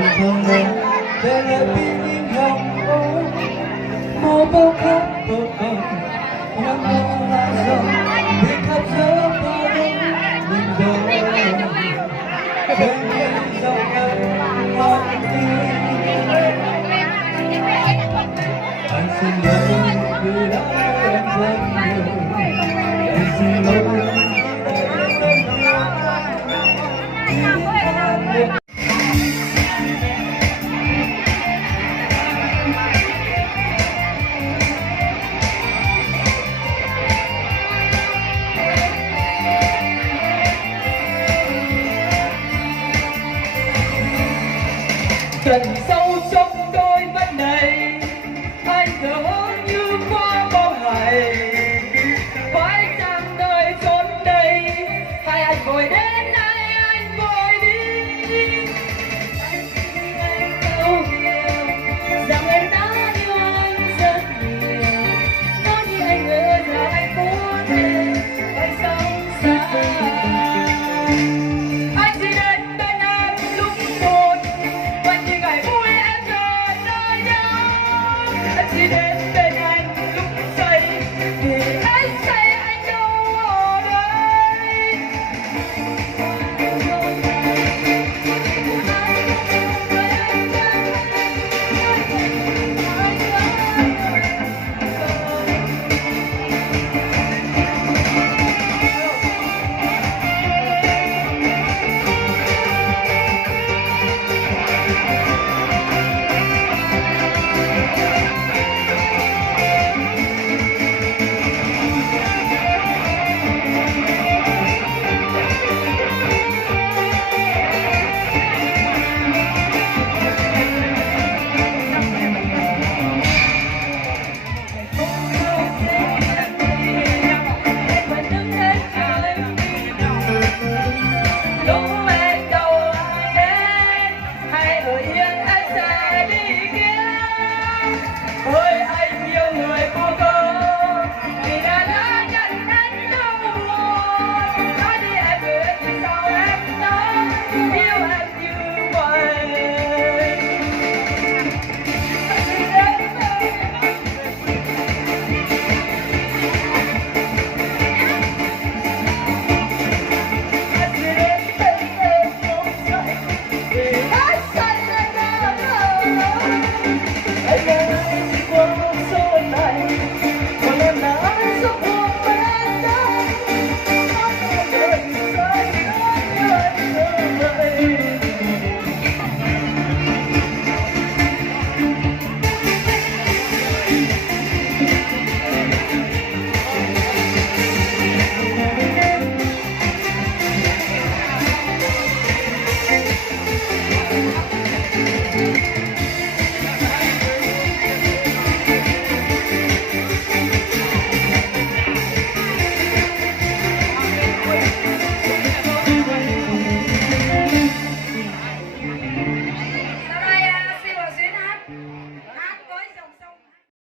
không ngờ để lại bình yên hạnh phúc màu bao khát vô cùng ngắm hoa lá rong biết khắp gió bao mình đôi trên dòng ngân hoa tim anh xin lỗi vì đã em rất nhiều anh xin lỗi Tận sâu trong đôi mắt này anh thở như qua bao ngày phải chăng nơi chốn đây hay anh vội đến hay anh vội đi anh thấu hiểu rằng em đã yêu anh rất nhiều nói như anh ơi là anh muốn em phải sống xa anh chỉ đến bên em lúc buồn những ngày vui em chờ đợi nhau anh chỉ đến bên anh lúc say thì anh say anh đâu ở đây Hey!